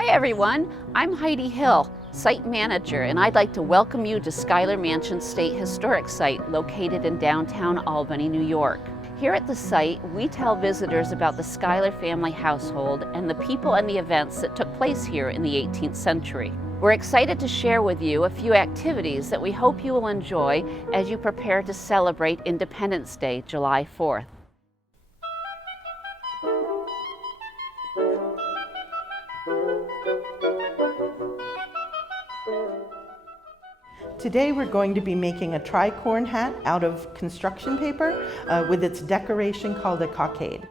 Hi everyone, I'm Heidi Hill, Site Manager, and I'd like to welcome you to Schuyler Mansion State Historic Site located in downtown Albany, New York. Here at the site, we tell visitors about the Schuyler family household and the people and the events that took place here in the 18th century. We're excited to share with you a few activities that we hope you will enjoy as you prepare to celebrate Independence Day, July 4th. Today we're going to be making a tricorn hat out of construction paper with its decoration called a cockade.